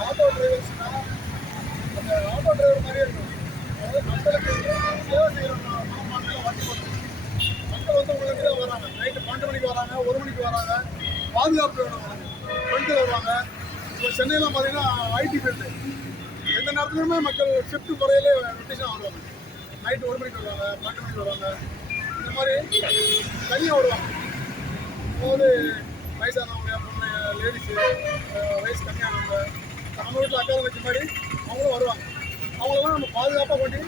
Auto டிரைவர்ஸ்னா அந்த auto driver மாதிரியே இருக்கும் அதாவது மக்களுக்கு சேவை செய்யணும் மனப்பான்மையில வண்டி ஓட்டணும் மக்கள் வந்து உங்களுக்கு தான் வராங்க நைட்டு பன்னெண்டு மணிக்கு வராங்க. ஒரு மணிக்கு வராங்க பாதுகாப்பு வேணும் வராங்க வருவாங்க இப்போ சென்னையில் பார்த்தீங்கன்னா ஐடி ஃபீல்டு எந்த நேரத்துலையுமே மக்கள் ஷிஃப்ட் முறையிலே ரொட்டேஷன் வருவாங்க நைட்டு ஒரு மணிக்கு வருவாங்க பன்னெண்டு மணிக்கு வருவாங்க இந்த மாதிரி தனியாக வருவாங்க அதாவது வயசானவங்க பொண்ணு லேடிஸு வயசு கம்மியானவங்க நம்ம வீட்டில் அக்கா வச்ச மாதிரி அவங்களும் வருவாங்க அவங்களெல்லாம் நம்ம பாதுகாப்பாக பண்ணி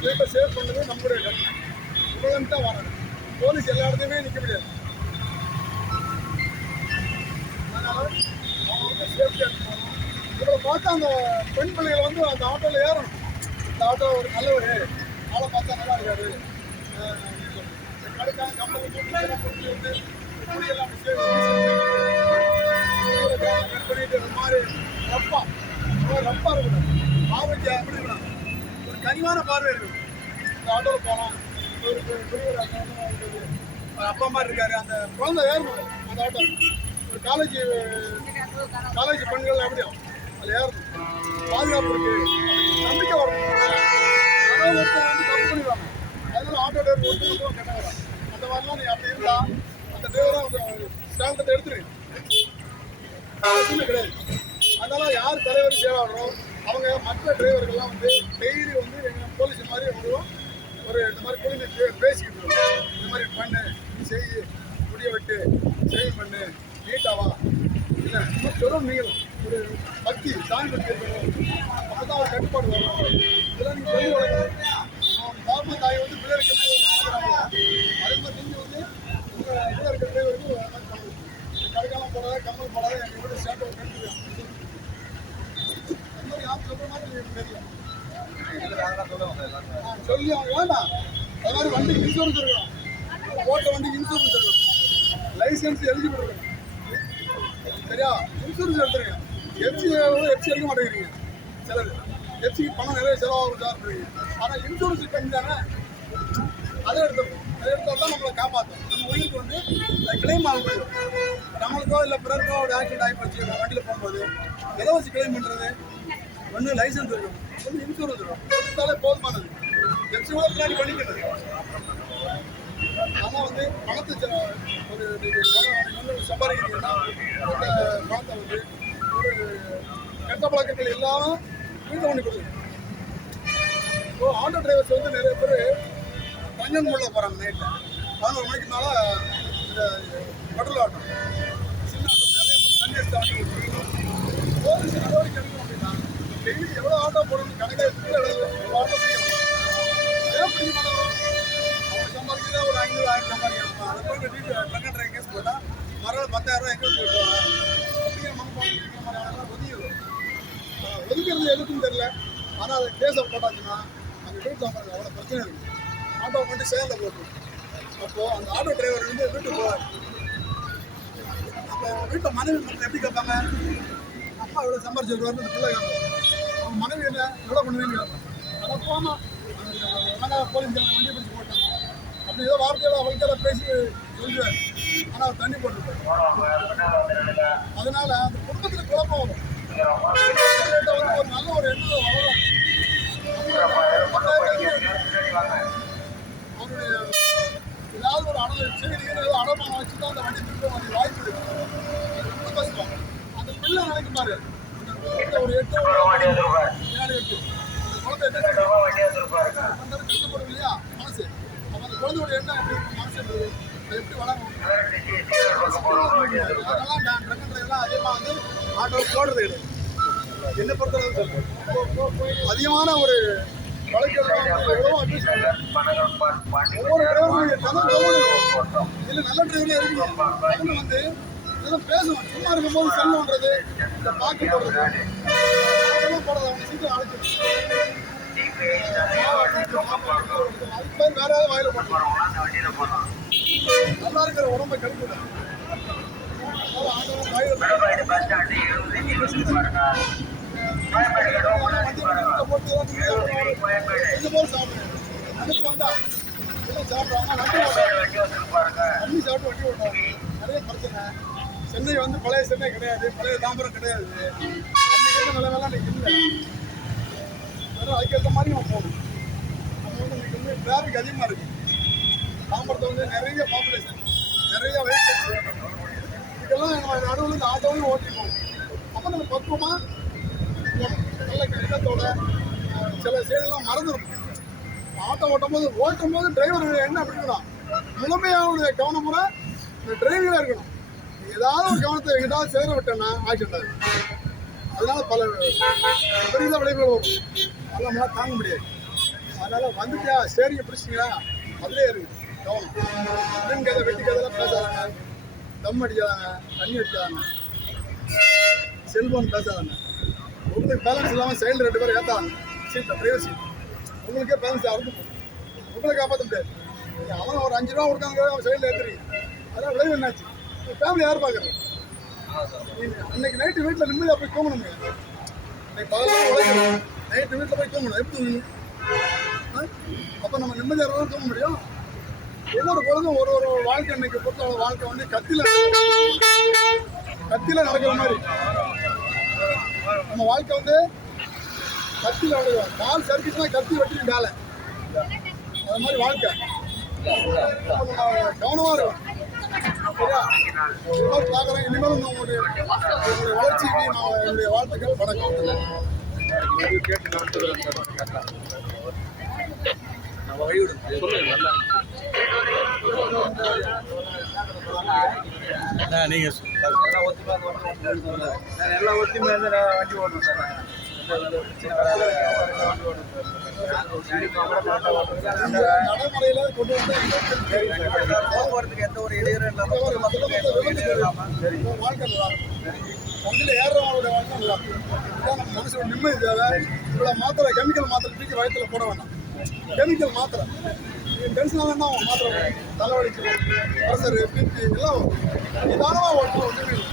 வீட்டை சேவ் பண்ணுறது நம்மளுடைய கடமை இவ்வளோன்னு தான் வராங்க போலீஸ் எல்லா இடத்துலையுமே நிற்க முடியாது அதனால் அவங்க வந்து சேஃப்டியாக இருக்கணும் இவரை பார்த்தா அந்த பெண் பிள்ளைகள் வந்து அந்த ஆட்டோவில் ஏறணும் இந்த ஆட்டோ ஒரு நல்லவர் ஆளை பார்த்தா நல்லா இருக்காரு ஒரு மாதிரி ரொம்ப அப்படி ஒரு கனிவான பார்வை இருக்கணும் இந்த ஆட்டோவில் போகலாம் ஒரு பெரியவர் அம்மா அப்பா மாதிரி இருக்காரு அந்த குழந்தை ஏறணும் அந்த ஆட்டோ ஒரு காலேஜ் காலேஜ் பெண்கள் எப்படியும் அது ஏறணும் பாதுகாப்பு இருக்கு. நம்பிக்கை வரணும் யாராவது ஒருத்தர் வந்து தப்பு பண்ணிடுவாங்க அதனால ஆட்டோ டிரைவர் ஒருத்தர் கெட்ட அந்த மாதிரிலாம் நீ அப்படி இருந்தா அந்த டிரைவரை அந்த ஸ்டாண்டத்தை எடுத்துருங்க கிடையாது அதனால யார் தலைவர் சேவாடுறோம் அவங்க மற்ற டிரைவர்கள்லாம் வந்து டெய்லி வந்து எங்கள் போலீஸ் மாதிரி வருவோம் ஒரு இந்த மாதிரி போலீஸ் பேசிக்கிட்டு இருக்கோம் இந்த மாதிரி பண்ணு நீ செய் முடிய வெட்டு சேவ் பண்ணு நீட்டாவா இல்லை சொல்லும் நீங்களும். ஒரு பக்தி சாமி பக்தி இருக்கணும் அப்போ தான் கட்டுப்பாடு வரும். இதெல்லாம் நீங்கள் சொல்லி வளர்க்கணும் அவன் பாப்பா தாய் வந்து பிள்ளைகளுக்கு எப்படி வளர்க்குறாங்களோ அதே மாதிரி நீங்கள் வந்து உங்கள் இதில் இருக்கிற டிரைவருக்கு ஒரு மாதிரி பண்ணணும் கடைக்காலம் போடாத கம்மல் போடாத எங்கள் வீட்டு சேர்த்து ஒரு கட்டு அந்த மாதிரி யாரும் சொல்கிற மாதிரி எனக்கு தெரியல ஆ, சொல்லி அவங்க வேண்டாம் அது மாதிரி வண்டிக்கு இன்சூரன்ஸ் இருக்கணும் ஓட்ட வண்டிக்கு இன்சூரன்ஸ் இருக்கணும் லைசன்ஸ் எலிஜிபிள் இருக்கணும். சரியா? இன்சூரன்ஸ் எடுத்துருங்க. எஃப்சி எஃப்சி எடுக்க மாட்டேங்கிறீங்க சிலர் எஃப்சிக்கு பணம் நிறைய செலவாகும் சார் ஆனால் இன்சூரன்ஸ் கம்மி தானே? அதை எடுத்துருக்கோம் அதை எடுத்தால் தான் நம்மளை காப்பாற்றும் நம்ம உயிருக்கு வந்து கிளைம் ஆக முடியும் நம்மளுக்கோ இல்லை பிறருக்கோ ஒரு ஆக்சிடென்ட் ஆகி போச்சு. வண்டியில் போகும்போது எதை வச்சு கிளைம் பண்ணுறது ஒன்று லைசன்ஸ் இருக்கும் ஒன்று இன்சூரன்ஸ் இருக்கும் எடுத்தாலே போதுமானது. எஃப்சி கூட பின்னாடி பண்ணிக்கிறது நம்ம வந்து பணத்தை செ- ஒரு நீங்கள் சம்பாதிக்கிறீங்கன்னா அந்த பணத்தை வந்து ஒரு கெட்ட பழக்கங்கள் இல்லாமல் வீட்டை பண்ணி கொடுங்க இப்போ ஆட்டோ டிரைவர்ஸ் வந்து நிறைய பேர் பஞ்சன்முள்ள போகிறாங்க நைட்டில் பதினோரு மணிக்கு மேலே இந்த பெட்ரோல் ஆட்டோ சின்ன ஆட்டோ நிறைய பேர் தண்ணி எடுத்து ஆட்டோ ஓட்டுறாங்க. போலீஸ் நடவடிக்கை எடுக்கணும் அப்படின்னா டெய்லி எவ்வளோ ஆட்டோ போடணும் கணக்கே எவ்வளோ ஆட்டோ அவங்க ஒரு ஐநூறு ஆயிரம் சம்பாதிக்கணும் அதை போய் கட்டிட்டு ட்ரக் அண்ட் கேஸ் போட்டால் மறுநாள் பத்தாயிரம் ரூபாய் எங்கே விட்டுருவாங்க அப்படிங்கிற மனப்பான்மை இருக்கிற ஒதுக்கிறது எதுக்கும் தெரியல ஆனால் அது கேஸை போட்டாச்சுன்னா அந்த அவ்வளோ பிரச்சனை இருக்குது ஆட்டோ மட்டும் அப்போது அந்த ஆட்டோ டிரைவர் வந்து வீட்டுக்கு போவார் அப்போ வீட்டில் மனைவி மக்கள் எப்படி கேட்பாங்க அப்பா இவ்வளோ சம்பாரிச்சிருக்காருன்னு அந்த பிள்ளை கேட்பாங்க அவங்க மனைவி என்ன எவ்வளோ பண்ணுவீங்க அதை போமா போலீஸ் வண்டி பிடிச்சி அப்படி ஏதோ வார்த்தையோட அவளுக்கெல்லாம் பேசி சொல்லுவார் ஆனால் தண்ணி போட்டுருப்பார். அதனால அந்த குடும்பத்தில் குழப்பம் வரும். அவங்கள்ட்ட வந்து ஒரு நல்ல ஒரு எண்ணம் வளரும் அவருடைய ஏதாவது ஒரு அடவு சரி ஏதாவது அடமானம் வச்சு தான் அந்த வண்டி திரும்ப வந்து வாய்ப்பு இருக்கு. ரொம்ப கஷ்டம். அந்த பிள்ளை நினைக்கும் பாரு. அந்த குழந்தை ஒரு எட்டு ஏழு எட்டு. அந்த குழந்தை என்ன அந்த இடத்துல கஷ்டப்படும் இல்லையா? மனசு. குழந்தையோட எண்ணம் எப்படி மனசு எப்படி வளரும் அதெல்லாம் நான் அதிகமாக வந்து ஆட்டோ போடுறது கிடையாது என்ன பொறுத்தளவு அதிகமான ஒரு வழக்குகள் இல்லை நல்ல டிரைவரே இருக்கணும் அவங்க வந்து இதெல்லாம் பேசுவோம் சும்மா இருக்கும்போது செல் இந்த போடுறது. போடுறது அவங்க சீக்கிரம் வேற ஏதாவது வாயில போடணும் நல்லா இருக்கிற உடம்பை கெடுக்கல அதனால ஆண்டவன் வாயில போட்டு போட்டு கொஞ்சம் போல் சாப்பிடுங்க அதுக்கு வந்தா எல்லாம் சாப்பிட்றாங்க வண்டி ஓட்டுறாங்க தண்ணி சாப்பிட்டு வண்டி ஓட்டுறாங்க நிறைய பிரச்சனை சென்னை வந்து பழைய சென்னை கிடையாது பழைய தாம்பரம் கிடையாது அன்னைக்கு இருந்த நிலைமைலாம் இன்னைக்கு இல்லை அதனால அதுக்கேற்ற மாதிரி நம்ம போகணும் வந்து டிராஃபிக் அதிகமாக இருக்குது தாம்பரத்தை வந்து நிறைய பாப்புலேஷன் நிறைய வெஹிக்கிள்ஸ் இதெல்லாம் நம்ம நடுவில் இந்த ஆட்டோவும் ஓட்டி போகணும் அப்போ நம்ம பக்குவமாக போகணும் நல்ல இடத்தோட அஹ், சில சைடெல்லாம் மறந்துடும் ஆட்டோ ஓட்டும் போது ஓட்டும் போது டிரைவர் என்ன அப்படின்னா முழுமையாவுடைய கவனமுறை இந்த டிரைவிங்ல இருக்கணும் ஏதாவது ஒரு கவனத்தை எங்கிட்டாவது சேர விட்டேன்னா ஆக்சிடென்ட் ஆகும் அதனால பல பெரிய விளைவுகள் வரும். அதெல்லாம் நம்மளால தாங்க முடியாது. அதனால வந்துட்டியா ஸ்டேரிங்க பிடிச்சிங்களா அதுலேயே இருக்கு கவனம் கதை வெட்டி கதைலாம் பேசாதாங்க. தம் அடிக்காதாங்க தண்ணி அடிக்காதாங்க. செல்போன் பேசாதாங்க. உங்களுக்கு பேலன்ஸ் இல்லாமல் சைல்டு ரெண்டு பேரும் ஏற்றாங்க சீட்டில் டிரைவர் உங்களுக்கே பேலன்ஸ் அறுத்து உங்களை காப்பாற்ற முடியாது. நீங்க அவன் ஒரு அஞ்சு ரூபா கொடுக்காங்க அவன் சைடில் ஏற்றுறீங்க அதான் விளைவு என்னாச்சு? ஃபேமிலி யார் பார்க்குறது இன்னைக்கு நைட்டு வீட்டில் நிம்மதியாக போய் தூங்கணுங்க இன்னைக்கு பகலாம் நைட்டு வீட்டில் போய் தூங்கணும். எப்படி தூங்கணும் அப்போ நம்ம நிம்மதியாக இருந்தாலும் தூங்க முடியும். ஒவ்வொரு குழந்தையும் ஒரு ஒரு வாழ்க்கை இன்னைக்கு பொறுத்த வாழ்க்கை வந்து கத்தியில் கத்தியில் நடக்கிற மாதிரி. நம்ம வாழ்க்கை வந்து கத்தியில் நடக்கும் கால் சறுக்கிச்சுன்னா கத்தி வெட்டி வேலை அது மாதிரி வாழ்க்கை. கவனமாக இருக்கும் சரியா? பார்க்குறேன். இனிமேலும் நான் உங்களுடைய வளர்ச்சிக்கு நான் என்னுடைய வாழ்த்துக்கள் வணக்கம். நான் வராது வண்டி ஓட்டுறேன் நடைமுறையில கொண்டு வந்து போக்குவரத்துக்கு எந்த ஒரு இடையூறும் இல்லாம பொதுமக்களுக்கு எந்த ஒரு இடையூறும் நல்லா வண்டியில் ஏறுறவங்களோட வாழ்க்கை நல்லா இதான் நம்ம மனசோட நிம்மதி தேவை. இவ்வளோ மாத்திரை கெமிக்கல் மாத்திரை தூக்கி வயத்தில் போட வேண்டாம் கெமிக்கல் மாத்திரை. டென்ஷன் ஆகணும் அவன் மாத்திரை தலைவலிக்கு ப்ரெஷரு பிபி எல்லாம் நிதானமாக ஓட்டணும் ஒன்றுமே இல்லை.